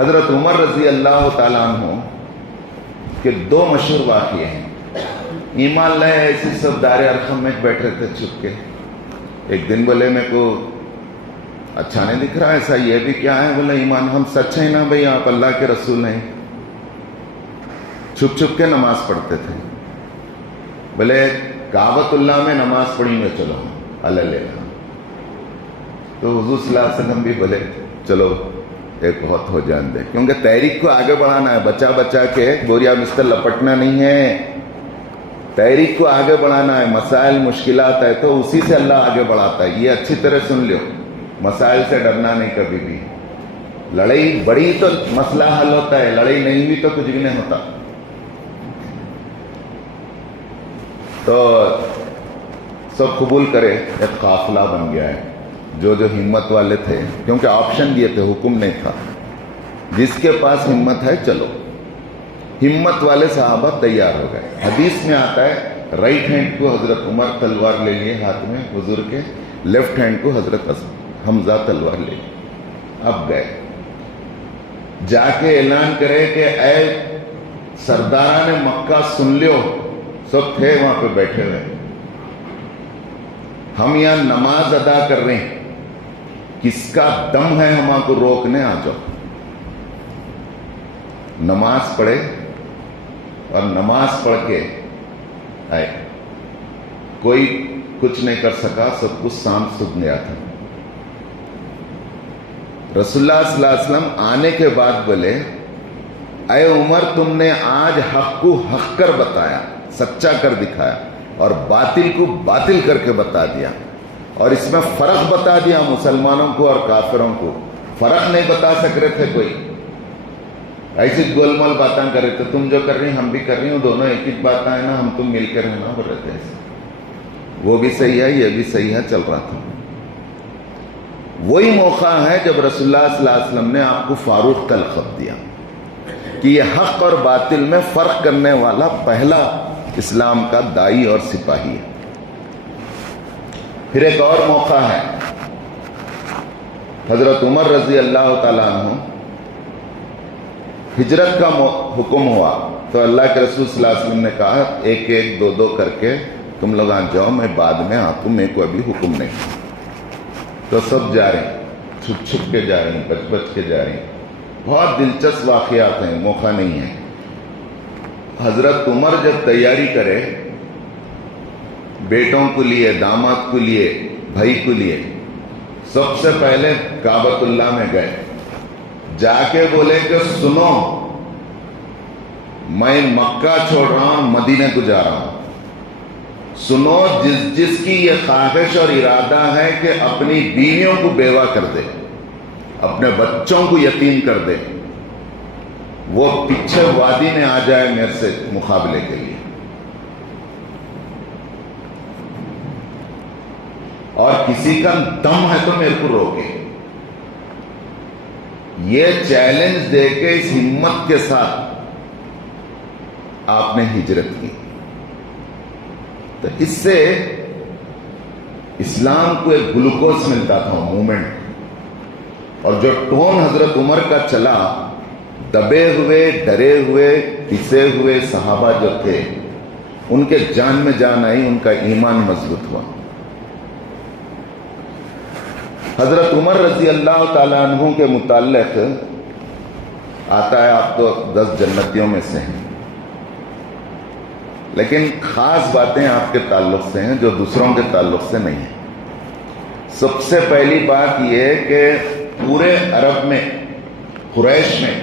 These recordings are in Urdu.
حضرت عمر رضی اللہ تعالیٰ عنہ کے دو مشہور واقعے ہیں. ایمان لائے ایسے سب دار ارقم میں بیٹھے تھے چھپ کے. ایک دن بولے میرے کو اچھا نہیں دکھ رہا ایسا، یہ بھی کیا ہے؟ بولے ایمان ہم سچ ہیں نا بھائی، آپ اللہ کے رسول ہیں. چھپ چھپ کے نماز پڑھتے تھے. بولے کعبۃ اللہ میں نماز پڑھی میں چلو اللہ لے لے. تو حضور صلی اللہ علیہ وسلم بھی بولے چلو ایک بہت ہو جان دے، کیونکہ تحریک کو آگے بڑھانا ہے. بچا بچا کے بوریا بستر لپٹنا نہیں ہے، تحریک کو آگے بڑھانا ہے. مسائل مشکلات ہے تو اسی سے اللہ آگے بڑھاتا ہے. یہ اچھی طرح سن لو، مسائل سے ڈرنا نہیں کبھی بھی. لڑائی بڑی تو مسئلہ حل ہوتا ہے، لڑائی نہیں ہوئی تو کچھ بھی نہیں ہوتا. تو سب قبول کرے. ایک قافلہ بن گیا ہے. جو ہمت والے تھے، کیونکہ آپشن دیے تھے، حکم نہیں تھا. جس کے پاس ہمت ہے چلو. ہمت والے صحابہ تیار ہو گئے. حدیث میں آتا ہے رائٹ ہینڈ کو حضرت عمر تلوار لے لیے ہاتھ میں حضور کے، لیفٹ ہینڈ کو حضرت حمزہ تلوار لے لیے. اب گئے جا کے اعلان کرے کہ اے سرداران مکہ سن لیو. سب تھے وہاں پہ بیٹھے ہوئے. ہم یہاں نماز ادا کر رہے ہیں، کس کا دم ہے ہم کو روکنے؟ آ جاؤ. نماز پڑھے اور نماز پڑھ کے آئے. کوئی کچھ نہیں کر سکا، سب کچھ سانپ سوکھ گیا تھا. رسول اللہ صلی اللہ علیہ وسلم آنے کے بعد بولے اے عمر تم نے آج حق کو حق کر بتایا، سچا کر دکھایا، اور باطل کو باطل کر کے بتا دیا. اور اس میں فرق بتا دیا مسلمانوں کو اور کافروں کو. فرق نہیں بتا سک رہے تھے کوئی، ایسی گول مول باتیں کر رہے تھے. تم جو کر رہی ہیں ہم بھی کر رہی ہوں، دونوں ایک ہی باتیں ہیں نا، ہم تم مل کے رہنا بول رہے تھے. وہ بھی صحیح ہے یہ بھی صحیح ہے، چل رہا تھا. وہی موقع ہے جب رسول اللہ صلی اللہ علیہ وسلم نے آپ کو فاروق کا لقب دیا کہ یہ حق اور باطل میں فرق کرنے والا پہلا اسلام کا دائی اور سپاہی ہے. پھر ایک اور موقع ہے، حضرت عمر رضی اللہ تعالیٰ عنہ ہجرت کا حکم ہوا تو اللہ کے رسول صلی اللہ علیہ وسلم نے کہا ایک ایک دو دو کر کے تم لوگ آ جاؤ، میں بعد میں آتا ہوں، میرے کو ابھی حکم نہیں. تو سب جا رہے ہیں، چھپ چھپ کے جا رہے ہیں، بچ بچ کے جا رہے ہیں. بہت دلچسپ واقعات ہیں، موقع نہیں ہے. حضرت عمر جب تیاری کرے بیٹوں کو لیے، داماد کو لیے، بھائی کو لیے، سب سے پہلے کعبۃ اللہ میں گئے. جا کے بولے کہ سنو میں مکہ چھوڑ رہا ہوں، مدینے کو جا رہا ہوں. سنو جس کی یہ خواہش اور ارادہ ہے کہ اپنی بیویوں کو بیوہ کر دے، اپنے بچوں کو یتیم کر دے، وہ پیچھے وادی میں آ جائے میرے سے مقابلے کے لیے. اور کسی کا دم ہے تو میرے کو روکے. یہ چیلنج دے کے اس ہمت کے ساتھ آپ نے ہجرت کی. تو اس سے اسلام کو ایک گلوکوز ملتا تھا، مومنٹ. اور جو ٹون حضرت عمر کا چلا، دبے ہوئے، ڈرے ہوئے، پسے ہوئے صحابہ جو تھے ان کے جان میں جان آئی، ان کا ایمان مضبوط ہوا. حضرت عمر رضی اللہ تعالیٰ عنہ کے متعلق آتا ہے آپ تو 10 جنتیوں میں سے ہیں، لیکن خاص باتیں آپ کے تعلق سے ہیں جو دوسروں کے تعلق سے نہیں ہیں. سب سے پہلی بات یہ ہے کہ پورے عرب میں، قریش میں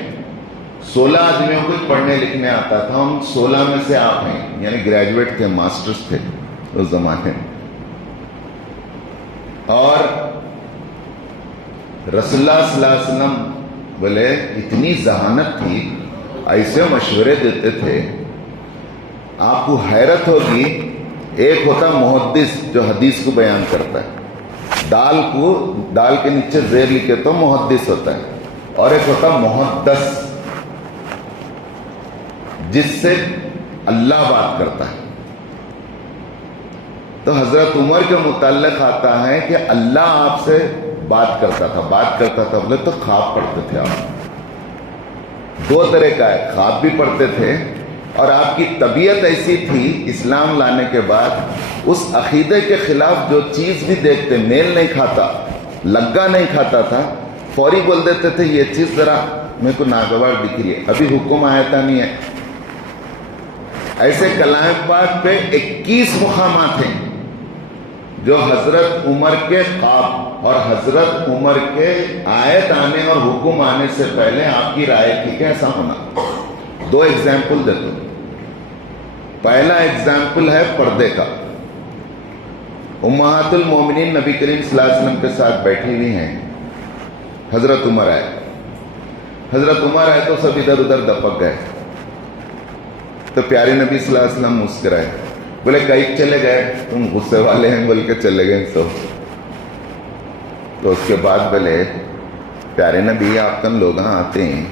16 آدمیوں کو پڑھنے لکھنے آتا تھا. ہم 16 میں سے آپ ہیں، یعنی گریجویٹ تھے، ماسٹرز تھے اس زمانے میں. اور رسول اللہ صلی اللہ علیہ وسلم بولے اتنی ذہانت تھی، ایسے مشورے دیتے تھے آپ کو حیرت ہوگی. ایک ہوتا محدث جو حدیث کو بیان کرتا ہے، دال کے نیچے زیر لکھے تو محدث ہوتا ہے. اور ایک ہوتا محدث جس سے اللہ بات کرتا ہے. تو حضرت عمر کے متعلق آتا ہے کہ اللہ آپ سے بات کرتا تھا. بولے تو خواب پڑھتے تھے آپ. دو طرح کا ہے، خواب بھی پڑھتے تھے اور آپ کی طبیعت ایسی تھی اسلام لانے کے بعد اس عقیدے کے خلاف جو چیز بھی دیکھتے، میل نہیں کھاتا، لگا نہیں کھاتا تھا، فوری بول دیتے تھے یہ چیز ذرا میرے کو ناگوار دکھ رہی ہے، ابھی حکم آیا تھا نہیں ہے۔ ایسے کلام پاک پہ 21 مقامات ہیں جو حضرت عمر کے خواب اور حضرت عمر کے آیت آنے اور حکم آنے سے پہلے آپ کی رائے تھی کہ ایسا ہونا۔ دو ایگزامپل دیتا ہوں۔ پہلا ایگزامپل ہے پردے کا۔ امہات المومنین نبی کریم صلی اللہ علیہ وسلم کے ساتھ بیٹھی ہوئی ہیں، حضرت عمر آئے۔ حضرت عمر آئے تو سب ادھر ادھر دپک گئے، تو پیارے نبی صلی اللہ علیہ وسلم مسکرائے، بولے کہیں چلے گئے، تم غصے والے ہیں بول کے چلے گئے سب۔ تو اس کے بعد بولے پیارے نبی آپ کن لوگ آتے ہیں،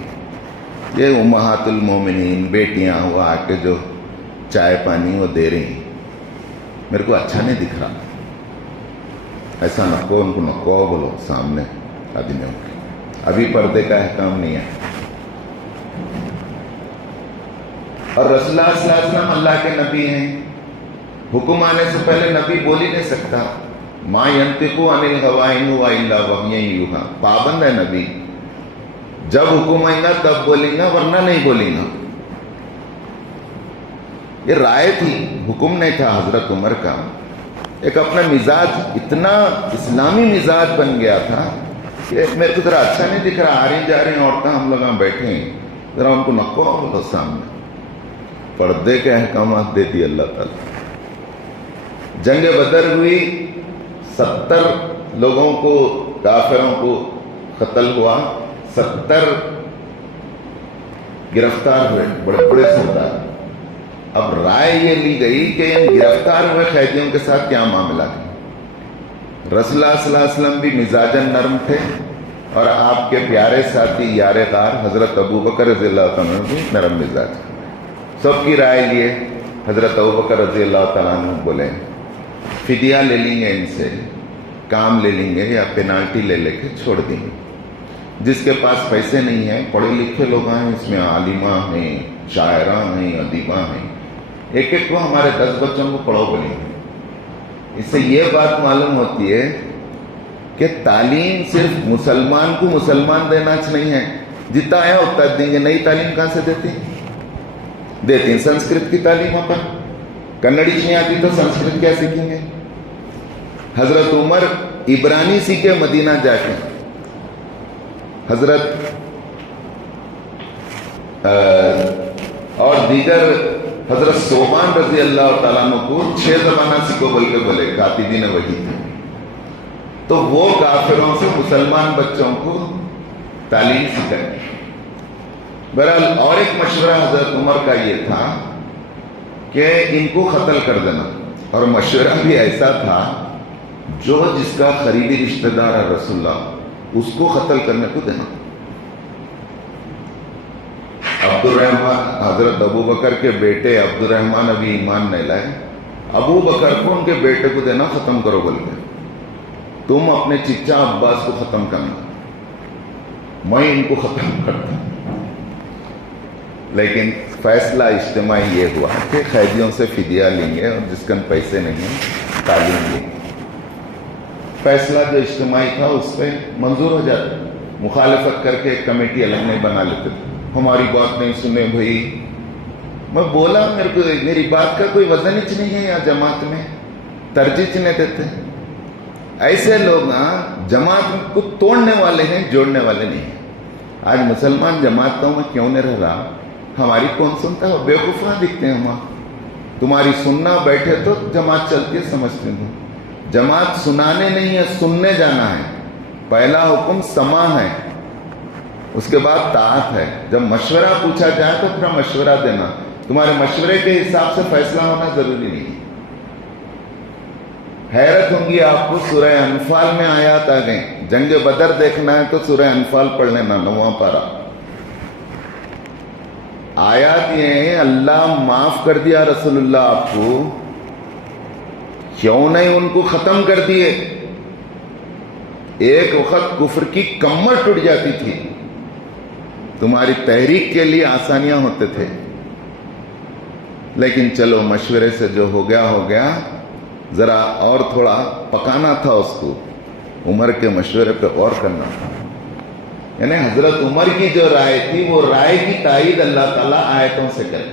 یہ امہات المومنین بیٹیاں وہ آ کے جو چائے پانی وہ دے رہی ہیں، میرے کو اچھا نہیں دکھ رہا، ایسا نکو ان کو نکو بولو سامنے آدمیوں کے، ابھی پردے کا احکام نہیں ہے۔ اور رسول اللہ صلی اللہ علیہ وسلم اللہ کے نبی ہیں، حکم آنے سے پہلے نبی بول ہی نہیں سکتا، ما ینطق عن الہوی ان ہوا الا وحی یوحی، پابند ہے نبی، جب حکم آئے گا تب بولیں گا ورنہ نہیں بولیں گا۔ یہ رائے تھی، حکم نہیں تھا حضرت عمر کا۔ ایک اپنا مزاج اتنا اسلامی مزاج بن گیا تھا کہ میرے کو ذرا اچھا نہیں دکھ رہا، آ رہی جا رہی عورتیں ہم لوگ ہم بیٹھے ہیں، ذرا ان کو نکو بولو سامنے۔ پردے کے احکامات دے دی اللہ تعالیٰ۔ جنگ بدر ہوئی، 70 لوگوں کو کافروں کو قتل ہوا، 70 گرفتار ہوئے، بڑے بڑے سردار۔ اب رائے یہ لی گئی کہ ان گرفتار ہوئے قیدیوں کے ساتھ کیا معاملہ ہے۔ رسول اللہ صلی اللہ علیہ وسلم بھی مزاجن نرم تھے اور آپ کے پیارے ساتھی یار غار حضرت ابوبکر رضی اللہ تعالیٰ عنہ بھی نرم مزاج تھے۔ سب کی رائے لیے حضرت ابوبکر رضی اللہ تعالیٰ عنہ بولے فدیہ لے لیں گے، ان سے کام لے لیں گے یا پینالٹی لے لے کے چھوڑ دیں گے۔ جس کے پاس پیسے نہیں ہیں، پڑھے لکھے لوگ ہیں، اس میں عالمہ ہیں، شاعرہ ہیں، ادیبہ ہیں، ایک ایک کو ہمارے 10 بچوں کو پڑھو بولیں گے۔ اس سے یہ بات معلوم ہوتی ہے کہ تعلیم صرف مسلمان کو مسلمان دینا نہیں ہے، جتنا آیا اتنا دیں گے۔ نئی تعلیم کہاں سے دیتے ہیں؟ سنسکرت کی تعلیم پر، کنڑی نہیں آتی تو سنسکرت کیا سیکھیں گے؟ حضرت عمر عبرانی سیکھے مدینہ جا کے، حضرت اور دیگر حضرت صوبان رضی اللہ تعالیٰ عنہ کو 6 زبانہ سیکھو بول کے بولے، کاتبین وحی تھے، تو وہ کافروں سے مسلمان بچوں کو تعلیم سکھائے۔ بہرحال اور ایک مشورہ حضرت عمر کا یہ تھا کہ ان کو قتل کر دینا، اور مشورہ بھی ایسا تھا جو جس کا قریبی رشتہ دار ہے رسول اللہ، اس کو قتل کرنے کو دینا۔ عبد الرحمن حضرت ابو بکر کے بیٹے عبد الرحمن ابھی ایمان نہیں لائے، ابو بکر کو ان کے بیٹے کو دینا، ختم کرو بول کے، تم اپنے چچا عباس کو ختم کرنا، میں ان کو ختم کرتا۔ لیکن فیصلہ اجتماعی یہ ہوا کہ قیدیوں سے فدیہ لیں گے اور جس کن پیسے نہیں ہیں تعلیم لیں گے۔ فیصلہ جو اجتماعی تھا اس پہ منظور ہو جاتا، مخالفت کر کے ایک کمیٹی الگ نہیں بنا لیتے تھے، ہماری بات نہیں سنے بھائی۔ میں بولا میری بات کا کوئی وزن ہی نہیں ہے، یا جماعت میں ترجیح نہیں دیتے۔ ایسے لوگ جماعت کو توڑنے والے ہیں، جوڑنے والے نہیں ہیں۔ آج مسلمان جماعتوں میں کیوں نہیں رہ رہا؟ ہماری کون سنتا ہے؟ بیوقوفاں دکھتے ہیں ہم، تمہاری سننا بیٹھے تو جماعت چلتی ہے، سمجھتے ہیں۔ جماعت سنانے نہیں ہے، سننے جانا ہے۔ پہلا حکم سماع ہے، اس کے بعد طاعت ہے۔ جب مشورہ پوچھا جائے تو اپنا مشورہ دینا، تمہارے مشورے کے حساب سے فیصلہ ہونا ضروری نہیں ہے۔ حیرت ہوں گی آپ کو، سورہ انفال میں آیات آ گئیں، جنگ بدر دیکھنا ہے تو سورہ انفال پڑھ لینا، 9واں پارہ۔ آیات یہ ہیں، اللہ معاف کر دیا رسول اللہ آپ کو، کیوں نہیں ان کو ختم کر دیے؟ ایک وقت کفر کی کمر ٹوٹ جاتی تھی، تمہاری تحریک کے لیے آسانیاں ہوتے تھے، لیکن چلو مشورے سے جو ہو گیا، ذرا اور تھوڑا پکانا تھا اس کو، عمر کے مشورے پہ اور کرنا تھا۔ یعنی حضرت عمر کی جو رائے تھی وہ رائے کی تائید اللہ تعالیٰ آیتوں سے کرے۔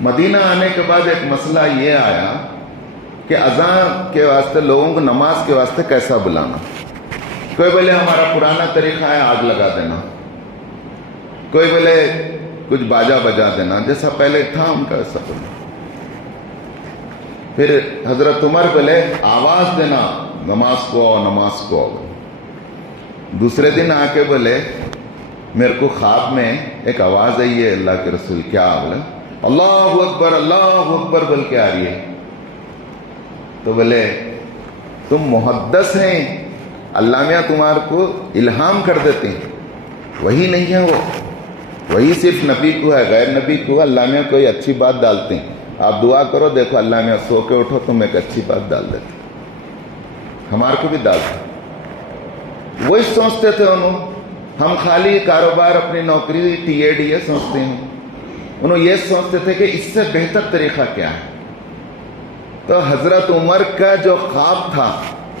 مدینہ آنے کے بعد ایک مسئلہ یہ آیا کہ اذان کے واسطے لوگوں کو نماز کے واسطے کیسا بلانا۔ کوئی بولے ہمارا پرانا طریقہ ہے آگ لگا دینا، کوئی بولے کچھ باجا بجا دینا، جیسا پہلے تھا ان کا ایسا بولنا۔ پھر حضرت عمر بولے آواز دینا، نماز کو آؤ، نماز کو آؤ۔ دوسرے دن آ کے بولے میرے کو خواب میں ایک آواز آئی ہے اللہ کے رسول، کیا بولے اللہ اکبر بول کے آ رہی ہے۔ تو بولے تم محدث ہیں، اللہ میاں تمہارے کو الہام کر دیتے ہیں، وہی نہیں ہے وہ، وہی صرف نبی کو ہے، غیر نبی کو اللہ میاں کوئی اچھی بات ڈالتے ہیں۔ آپ دعا کرو، دیکھو اللہ میاں سو کے اٹھو تم ایک اچھی بات ڈال دیتے، ہمارے کو بھی ڈالتے۔ وہی سوچتے تھے ہم خالی کاروبار اپنی نوکری TAD سوچتے ہیں، انہوں یہ سوچتے تھے کہ اس سے بہتر طریقہ کیا ہے۔ تو حضرت عمر کا جو خواب تھا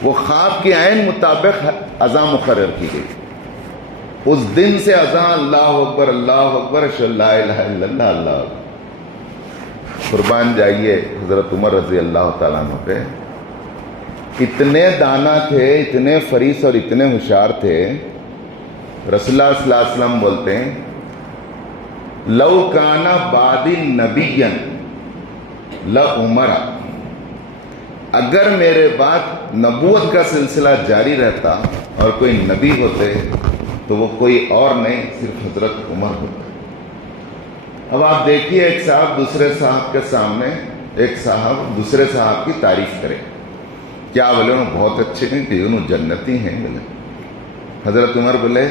وہ خواب کے عین مطابق اذان مقرر کی گئی۔ اس دن سے اذان اللہ اکبر اشہد لا الہ الا اللہ اللہ اکبر۔ قربان جائیے حضرت عمر رضی اللہ تعالیٰ عنہ پہ، اتنے دانا تھے، اتنے فریس اور اتنے ہوشیار تھے۔ رسول اللہ صلی اللہ علیہ وسلم بولتے ہیں لو کان بعدی نبیا لعمر، اگر میرے بعد نبوت کا سلسلہ جاری رہتا اور کوئی نبی ہوتے تو وہ کوئی اور نہیں، صرف حضرت عمر ہوتے۔ اب آپ دیکھیے ایک صاحب دوسرے صاحب کے سامنے، ایک صاحب دوسرے صاحب کی تعریف کرے، کیا بولے انہوں بہت اچھے ہیں کہ انہوں جنتی ہیں بولے۔ حضرت عمر بولے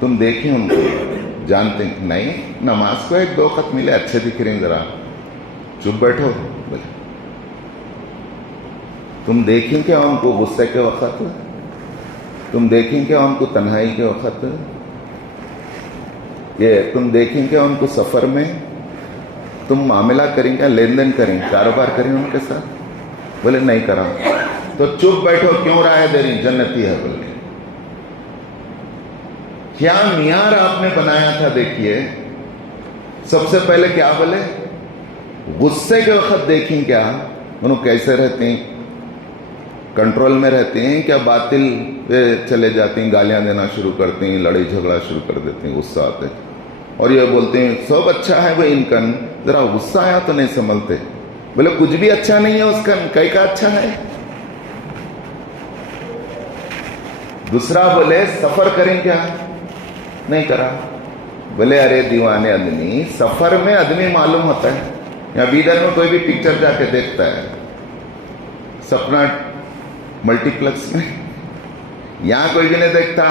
تم دیکھیں ان کو، جانتے ہیں نہیں، نماز کو ایک دو خط ملے اچھے دکھ رہے ہیں، ذرا چپ بیٹھو بولے۔ تم دیکھیں کہ ان کو غصے کے وقت، تم دیکھیں کہ ان کو تنہائی کے وقت، یہ تم دیکھیں کہ ان کو سفر میں تم معاملہ کریں گے، لین دین کریں، کاروبار کریں ان کے ساتھ؟ بولے نہیں کرا۔ تو چپ بیٹھو، کیوں رائے دے رہی؟ جنتی ہے بولے۔ کیا معیار آپ نے بنایا تھا دیکھیے۔ سب سے پہلے کیا بولے؟ غصے کے وقت دیکھیں کیا انہوں کیسے رہتے ہیں، کنٹرول میں رہتے ہیں کیا باطل پہ چلے جاتے ہیں، گالیاں دینا شروع کرتے ہیں، لڑائی جھگڑا شروع کر دیتے ہیں، غصہ آتے ہیں اور یہ بولتے ہیں سب اچھا ہے وہ ان کا، ذرا غصہ آیا تو نہیں سنبھلتے، بولے کچھ بھی اچھا نہیں ہے اس کا، کئی کا اچھا ہے۔ دوسرا بولے سفر کریں کیا؟ نہیں کرا۔ بولے ارے دیوانے آدمی، سفر میں آدمی معلوم ہوتا ہے، یا بیدر میں کوئی بھی پکچر جا کے دیکھتا ہے، سپنا ملٹی پلیکس میں، یہاں کوئی بھی نہیں دیکھتا،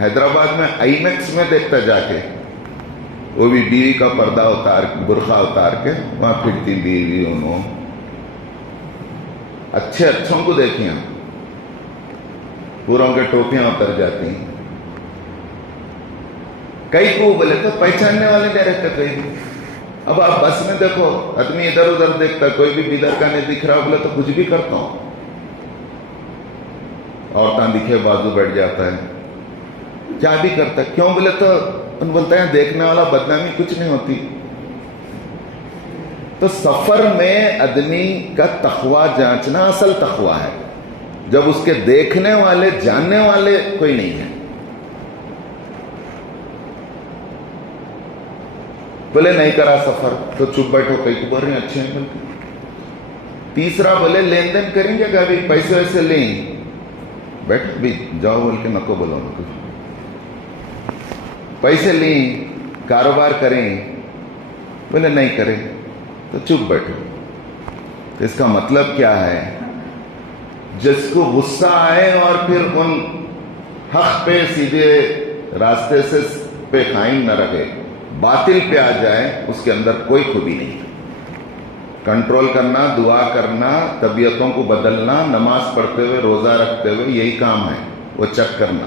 حیدرآباد میں آئی میکس میں دیکھتا جا کے، وہ بھی بیوی کا پردہ اتار، برقع اتار کے وہاں پھرتی بیوی، انہوں اچھے اچھوں کو دیکھیں، پوروں کے ٹوپیاں اتر جاتی ہیں، کئی کو بولے تو پہچاننے والے نہیں رہتے کئی بھی۔ اب آپ بس میں دیکھو آدمی ادھر ادھر دیکھتا، کوئی بھی بیدر کا نہیں دکھ رہا، بولے تو کچھ بھی کرتا ہوں، عورتاں دکھے بازو بیٹھ جاتا ہے، کیا بھی کرتا ہے، کیوں بولے تو ان بولتا ہے دیکھنے والا بدنامی کچھ نہیں ہوتی۔ تو سفر میں آدمی کا تقویٰ جانچنا اصل تقویٰ ہے، جب اس کے دیکھنے والے جاننے والے کوئی نہیں ہے۔ بولے نہیں کرا سفر تو چپ بیٹھو، کئی کو بول رہے ہیں اچھے ہیں بلکہ۔ تیسرا بولے لین دین کریں گے کبھی، پیسے ویسے لیں، بیٹھ بھی جاؤ بول کے نکو بولو، نکو پیسے لیں، کاروبار کریں، بولے نہیں کریں تو چپ بیٹھو۔ تو اس کا مطلب کیا ہے؟ جس کو غصہ آئے اور پھر ان حق پہ سیدھے راستے سے پہ قائم نہ رہے، باطل پہ آ جائے، اس کے اندر کوئی خوبی نہیں۔ کنٹرول کرنا، دعا کرنا، طبیعتوں کو بدلنا، نماز پڑھتے ہوئے، روزہ رکھتے ہوئے، یہی کام ہے، وہ چیک کرنا۔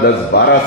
10-12